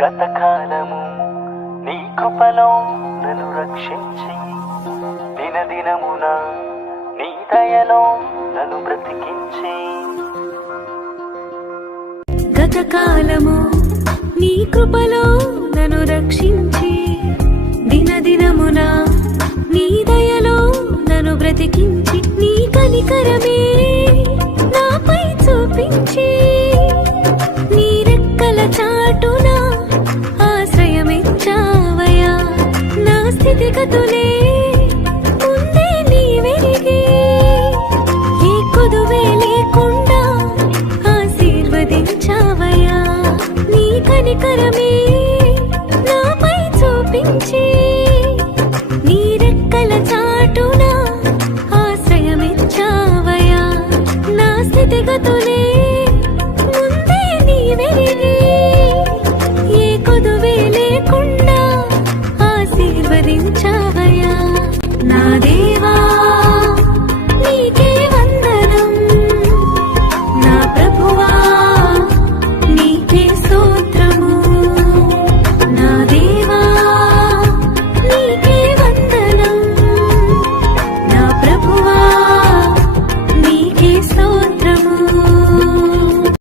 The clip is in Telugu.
గతకాలము నీ కృపలో నన్ను రక్షించి దినదినమున నీ దయలో నన్ను బ్రతికించి. గతకాలము నీ కృపలో నన్ను రక్షించి దినదినమున నీ దయలో నన్ను బ్రతికించి. నీ కనికరమే నాపై చూపించి నీ రెక్కల చాటున ఆశ్రయమిచ్చావయ్యా. నా స్థితిగతులే ముందే నీవెరిగి ఏ కొదువే లేకుండా ఆశీర్వదించావయ్యా. నీ కనికరమే నాపై చూపించి నీ రెక్కల చాటున ఆశ్రయమిచ్చావయ్యా. నా స్థితిగతులే ముందే నీవెరిగి ఏ కొదువే లేకుండా ఆశీర్వదించావయ్యా. నా దేవా